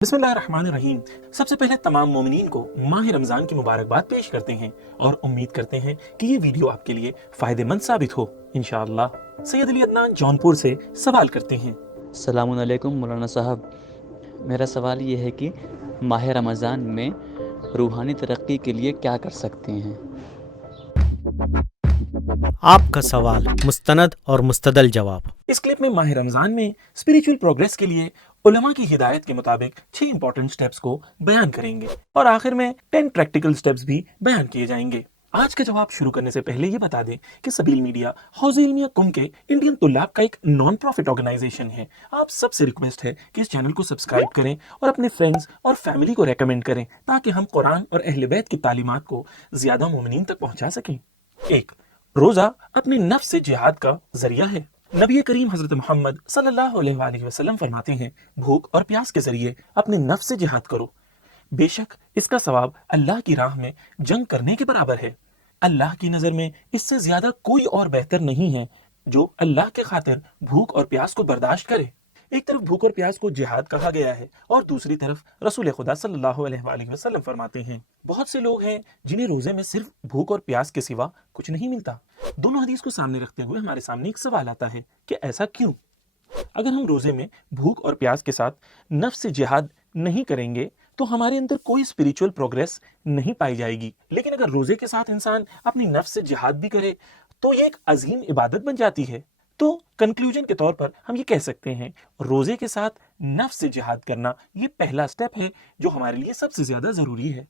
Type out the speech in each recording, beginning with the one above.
बिस्मिल्लाहिर्रहमानिर्रहीम। सबसे पहले तमाम मोमिनीन को माह रमज़ान की मुबारकबाद पेश करते हैं और उम्मीद करते हैं कि ये वीडियो आपके लिए फ़ायदेमंद साबित हो इंशाअल्लाह। सैयद अली अदनान जौनपुर से सवाल करते हैं। अस्सलाम वालेकुम मौलाना साहब, मेरा सवाल ये है कि माह रमज़ान में रूहानी तरक्की के लिए क्या कर सकते हैं? आपका सवाल मुस्तनद और मुस्तदल जवाब। इस क्लिप में माह रमज़ान में स्पिरिचुअल प्रोग्रेस के लिए उलमा की हिदायत के मुताबिक 6 इंपॉर्टेंट स्टेप्स को बयान करेंगे और आखिर में 10 प्रैक्टिकल स्टेप्स भी बयान किए जाएंगे। आज का जवाब शुरू करने से पहले ये बता दें कि सबील मीडिया हौज़ इल्मिया कुम के इंडियन तुल्लाब का एक नॉन प्रॉफिट ऑर्गेनाइजेशन है। आप सबसे रिक्वेस्ट है कि इस चैनल को सब्सक्राइब करें और अपने फ्रेंड्स और फैमिली को रेकमेंड करें ताकि हम कुरान और अहले बैत की तालीमात को ज्यादा मोमिनीन तक पहुंचा सकें। 1. रोजा अपने नफ्स से जिहाद का जरिया है। नबी करीम हजरत मोहम्मद सल्लल्लाहु अलैहि वसल्लम फरमाते हैं, भूख और प्यास के जरिए अपने नफ्स से जिहाद करो, बेशक इसका सवाब अल्लाह की राह में जंग करने के बराबर है। अल्लाह की नज़र में इससे ज्यादा कोई और बेहतर नहीं है जो अल्लाह के खातिर भूख और प्यास को बर्दाश्त करे। एक तरफ भूख और प्यास को जिहाद कहा गया है और दूसरी तरफ रसूल खुदा सल्लल्लाहु अलैहि वसल्लम फरमाते हैं, बहुत से लोग हैं जिन्हें रोजे में सिर्फ भूख और प्यास के सिवा कुछ नहीं मिलता। दोनों हदीस को सामने रखते हुए हमारे सामने एक सवाल आता है कि ऐसा क्यों? अगर हम रोजे में भूख और प्यास के साथ नफ्स से जिहाद नहीं करेंगे तो हमारे अंदर कोई स्पिरिचुअल प्रोग्रेस नहीं पाई जाएगी। लेकिन अगर रोजे के साथ इंसान अपनी नफ्स से जिहाद भी करे तो ये एक अजीम इबादत बन जाती है। तो कंक्लूजन के तौर पर हम ये कह सकते हैं, रोजे के साथ नफ्स से जिहाद करना ये पहला स्टेप है जो हमारे लिए सबसे ज्यादा जरूरी है।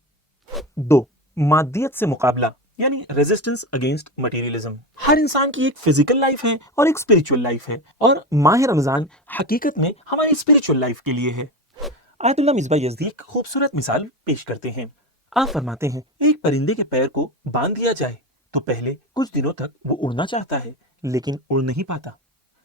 2. मादियत से मुकाबला यानी रेजिस्टेंस अगेंस्ट मटेरियलिज्म। हर इंसान की एक फिजिकल लाइफ है और एक स्पिरिचुअल लाइफ है और माह रमजान हकीकत में हमारी स्पिरिचुअल लाइफ के लिए है। आयतुल्लाह मिसबाह यज़दी एक खूबसूरत मिसाल पेश करते हैं। आप फरमाते हैं, एक परिंदे के पैर को बांध दिया जाए तो पहले कुछ दिनों तक वो उड़ना चाहता है लेकिन उड़ नहीं पाता,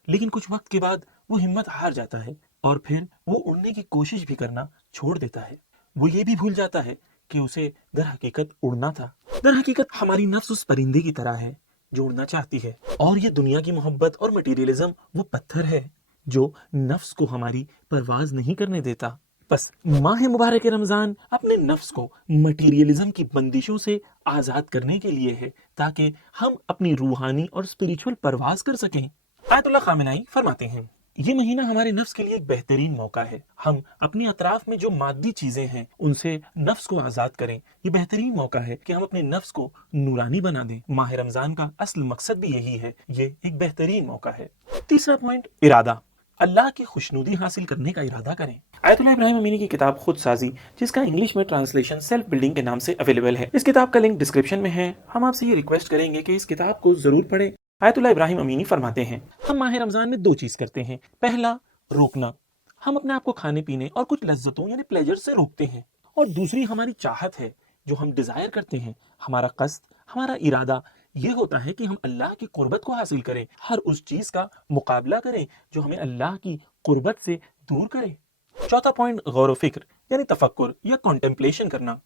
लेकिन कुछ वक्त के बाद वो हिम्मत हार जाता है और फिर वो उड़ने की कोशिश भी करना छोड़ देता है। वो ये भी भूल जाता है कि उसे दर हकीकत उड़ना था। दर हकीकत हमारी नफ्स उस परिंदे की तरह है जो उड़ना चाहती है और ये दुनिया की मोहब्बत और मटेरियलिज्म वो पत्थर है जो नफ्स को हमारी परवाज नहीं करने देता। बस माह मुबारक रमजान अपने नफ्स को मटेरियलिज्म की बंदिशों से आजाद करने के लिए है ताकि हम अपनी रूहानी और स्पिरिचुअल परवाज कर सकें। आयतुल्लाह खामेनी फरमाते हैं, ये महीना हमारे नफ्स के लिए एक बेहतरीन मौका है। हम अपनी अतराफ में जो मादी चीजें हैं उनसे नफ्स को आजाद करें। ये बेहतरीन मौका है कि हम अपने नफ्स को नूरानी बना दें। माह रमजान का असल मकसद भी यही है। ये एक बेहतरीन मौका है। तीसरा पॉइंट, इरादा। अल्लाह की खुशनुदी हासिल करने का इरादा करें। आयतुल्लाह इब्राहिम अमीनी की किताब खुद साजी, जिसका इंग्लिश में ट्रांसलेशन सेल्फ बिल्डिंग के नाम से अवेलेबल है, इस किताब का लिंक डिस्क्रिप्शन में है। हम आपसे ये रिक्वेस्ट करेंगे कि इस किताब को जरूर पढ़ें। आयतुल्लाह इब्राहिम अमीनी फरमाते हैं, हम माह रमजान में 2 चीज करते हैं। पहला, रोकना। हम अपने आप को खाने पीने और कुछ लज्जतों यानी प्लेजर से रोकते हैं। और दूसरी हमारी चाहत है, जो हम डिजायर करते हैं। हमारा कस्द, हमारा इरादा ये होता है कि हम अल्लाह की कुर्बत को हासिल करें, हर उस चीज का मुकाबला करें जो हमें अल्लाह की कुर्बत से दूर करे। चौथा पॉइंट, गौर व फिक्र यानी तफक्कुर या कॉन्टेम्पलेशन करना।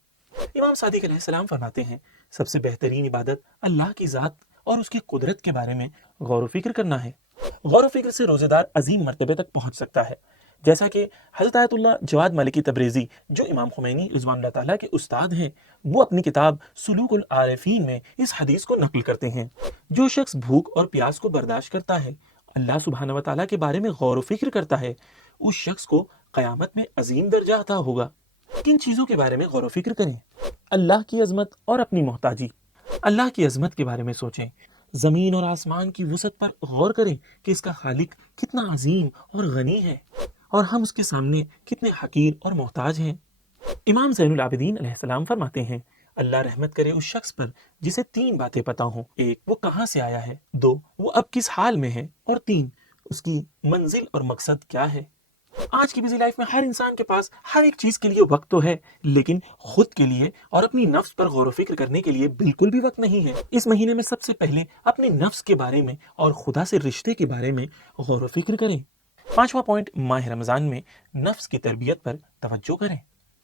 इमाम सादिक अलैहिस्सलाम फरमाते हैं, सबसे बेहतरीन इबादत अल्लाह की जात और उसकी कुदरत के बारे में गौर व फिक्र करना है। गौर व फिक्र से रोजेदार अजीम मर्तबे तक पहुंच सकता है, जैसा कि हज़रत आयतुल्लाह जवाद मलिकी तब्रेज़ी, जो इमाम खुमैनी रिज़वानुल्लाह ताला के उस्ताद हैं, वो अपनी किताब सुलूकुल आरिफीन में इस हदीस को नकल करते हैं, जो शख्स भूख और प्यास को बर्दाश्त करता है, अल्लाह सुब्हानहू व तआला के बारे में गौर व फिक्र करता है, उस शख्स को क़यामत में अजीम दर्जा अता होगा। किन चीज़ों के बारे में गौर व फिक्र करें? अल्लाह की अजमत और अपनी मोहताजी। अल्लाह की अजमत के बारे में सोचें। ज़मीन और आसमान की वसअत पर गौर करें कि इसका खालिक कितना अजीम और गनी है और हम उसके सामने कितने हकीर और मोहताज हैं। इमाम ज़ैनुल आबिदीन अलैहिस्सलाम फरमाते हैं, अल्लाह रहमत करे उस शख्स पर जिसे 3 बातें पता हों। 1, वो कहाँ से आया है। 2, वो अब किस हाल में है। और 3, उसकी मंजिल और मकसद क्या है। आज की बिजी लाइफ में हर इंसान के पास हर एक चीज के लिए वक्त तो है, लेकिन खुद के लिए और अपनी नफ्स पर गौर व फिक्र करने के लिए बिल्कुल भी वक्त नहीं है। इस महीने में सबसे पहले अपने नफ्स के बारे में और खुदा से रिश्ते के बारे में गौर व फिक्र करें। 5वां पॉइंट, माह रमजान में नफ्स की तरबियत पर तवज्जो करें।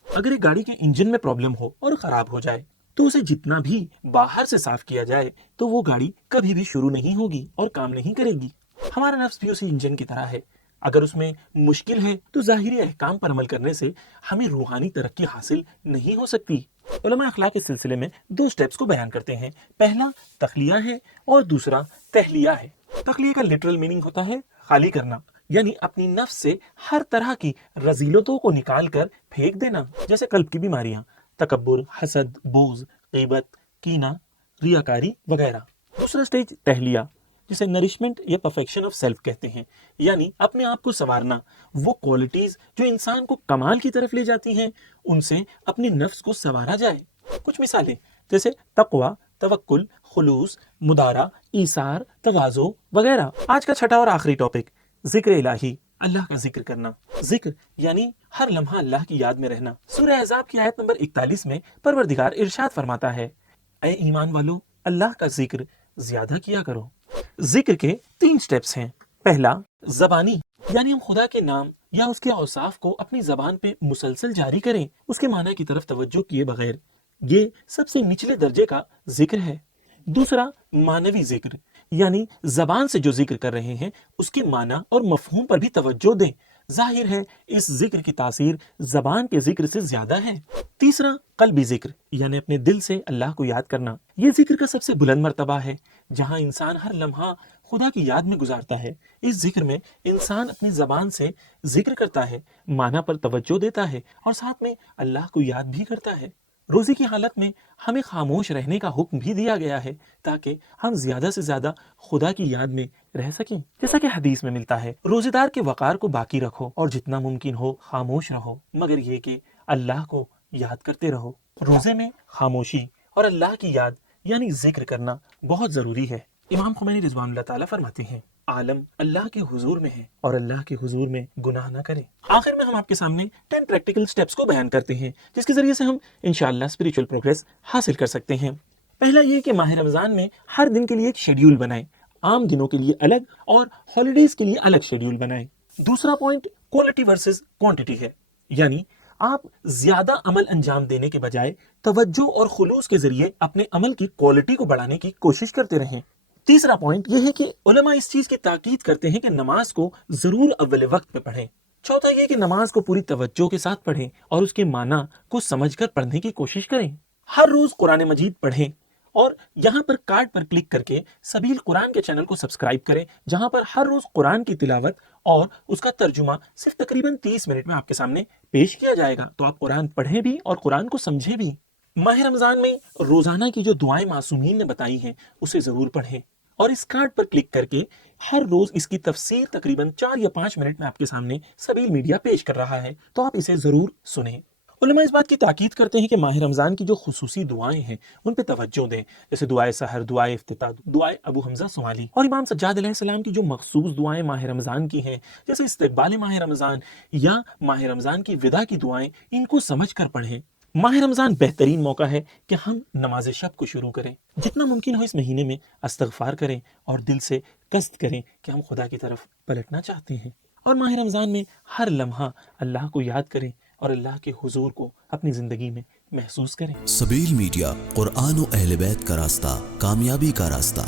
अगर एक गाड़ी के इंजन में प्रॉब्लम हो और खराब हो जाए तो उसे जितना भी बाहर से साफ किया जाए तो वो गाड़ी कभी भी शुरू नहीं होगी और काम नहीं करेगी। हमारा नफ्स भी उसी इंजन की तरह है। اگر اس میں مشکل ہے تو ظاہری احکام پر عمل کرنے سے ہمیں روحانی ترقی حاصل نہیں ہو سکتی۔ علماء اخلاق اس سلسلے میں 2 سٹیپس کو بیان کرتے ہیں۔ پہلا تخلیہ ہے اور دوسرا تہلیہ ہے۔ تخلیہ کا لٹرل میننگ ہوتا ہے خالی کرنا، یعنی اپنی نفس سے ہر طرح کی رذیلتوں کو نکال کر پھینک دینا، جیسے قلب کی بیماریاں، تکبر، حسد، بغض، غیبت، کینہ، ریاکاری وغیرہ۔ دوسرا سٹیج تہلیہ، جسے نرشمنٹ یا پرفیکشن آف سیلف کہتے ہیں، یعنی اپنے آپ کو سنوارنا، وہ کوالٹیز جو انسان کو کمال کی طرف لے جاتی ہیں ان سے اپنے نفس کو سنوارا جائے۔ کچھ مثالیں جیسے تقوی، توکل، خلوص، مدارا، ایثار، تواضع وغیرہ۔ آج کا چھٹا اور آخری ٹاپک ذکر الہی، اللہ کا ذکر کرنا۔ ذکر یعنی ہر لمحہ اللہ کی یاد میں رہنا۔ سورہ احزاب کی آیت نمبر 41 میں پروردگار ارشاد فرماتا ہے، اے ایمان والو، اللہ کا ذکر زیادہ کیا کرو۔ ذکر کے 3 سٹیپس ہیں۔ پہلا زبانی، یعنی ہم خدا کے نام یا اس کے اوصاف کو اپنی زبان پہ مسلسل جاری کریں، اس کے معنی کی طرف توجہ کیے بغیر۔ یہ سب سے نچلے درجے کا ذکر ہے۔ دوسرا معنوی ذکر، یعنی زبان سے جو ذکر کر رہے ہیں اس کے معنی اور مفہوم پر بھی توجہ دیں۔ ظاہر ہے اس ذکر کی تاثیر زبان کے ذکر سے زیادہ ہے۔ تیسرا قلبی ذکر، یعنی اپنے دل سے اللہ کو یاد کرنا۔ یہ ذکر کا سب سے بلند مرتبہ ہے، جہاں انسان ہر لمحہ خدا کی یاد میں گزارتا ہے۔ اس ذکر میں انسان اپنی زبان سے ذکر کرتا ہے، معنی پر توجہ دیتا ہے اور ساتھ میں اللہ کو یاد بھی کرتا ہے۔ روزی کی حالت میں ہمیں خاموش رہنے کا حکم بھی دیا گیا ہے تاکہ ہم زیادہ سے زیادہ خدا کی یاد میں رہ سکیں۔ جیسا کہ حدیث میں ملتا ہے، روزے دار کے وقار کو باقی رکھو اور جتنا ممکن ہو خاموش رہو، مگر یہ کہ اللہ کو یاد کرتے رہو۔ روزے میں خاموشی اور اللہ کی یاد یعنی ذکر کرنا بہت ضروری ہے۔ امام خمینی رضوان اللہ تعالیٰ فرماتے ہیں، عالم اللہ کے حضور میں ہے اور اللہ کے حضور میں گناہ نہ کرے۔ آخر میں ہم آپ کے سامنے 10 پریکٹیکل سٹیپس کو بیان کرتے ہیں جس کے ذریعے سے ہم انشاءاللہ اسپریچول پروگریس حاصل کر سکتے ہیں۔ پہلا یہ کہ ماہ رمضان میں ہر دن کے لیے ایک شیڈیول بنائیں، عام دنوں کے لیے الگ اور ہالیڈیز کے لیے الگ شیڈیول بنائیں۔ دوسرا پوائنٹ کوالٹی ورسز کوانٹٹی ہے، یعنی آپ زیادہ عمل انجام دینے کے بجائے توجہ اور خلوص کے ذریعے اپنے عمل کی کوالٹی کو بڑھانے کی کوشش کرتے رہیں۔ تیسرا پوائنٹ یہ ہے کہ علماء اس چیز کی تاکید کرتے ہیں کہ نماز کو ضرور اول وقت پہ پڑھیں۔ چوتھا یہ کہ نماز کو پوری توجہ کے ساتھ پڑھیں اور اس کے معنی کو سمجھ کر پڑھنے کی کوشش کریں۔ ہر روز قرآن مجید پڑھیں اور یہاں پر کارڈ پر کلک کر کے سبیل قرآن کے چینل کو سبسکرائب کریں، جہاں پر ہر روز قرآن کی تلاوت اور اس کا ترجمہ صرف تقریباً 30 منٹ میں آپ کے سامنے پیش کیا جائے گا، تو آپ قرآن پڑھیں بھی اور قرآن کو سمجھیں بھی۔ ماہ رمضان میں روزانہ کی جو دعائیں معصومین نے بتائی ہیں اسے ضرور پڑھیں اور اس کارڈ پر کلک کر کے ہر روز اس کی تفسیر تقریباً 4 یا 5 منٹ میں آپ کے سامنے سبیل میڈیا پیش کر رہا ہے، تو آپ اسے ضرور سنیں۔ علماء اس بات کی تاکید کرتے ہیں کہ ماہ رمضان کی جو خصوصی دعائیں ہیں ان پہ توجہ دیں، جیسے دعائے سحر، دعائے افتتاح، دعائے ابو حمزہ سوالی، اور امام سجاد علیہ السلام کی جو مخصوص دعائیں ماہ رمضان کی ہیں، جیسے استقبال ماہ رمضان یا ماہ رمضان کی وداع کی دعائیں، ان کو سمجھ کر پڑھیں۔ ماہ رمضان بہترین موقع ہے کہ ہم نماز شب کو شروع کریں۔ جتنا ممکن ہو اس مہینے میں استغفار کریں اور دل سے قصد کریں کہ ہم خدا کی طرف پلٹنا چاہتے ہیں، اور ماہ رمضان میں ہر لمحہ اللہ کو یاد کریں اور اللہ کے حضور کو اپنی زندگی میں محسوس کریں۔ سبیل میڈیا، قرآن و اہل بیت کا راستہ، کامیابی کا راستہ۔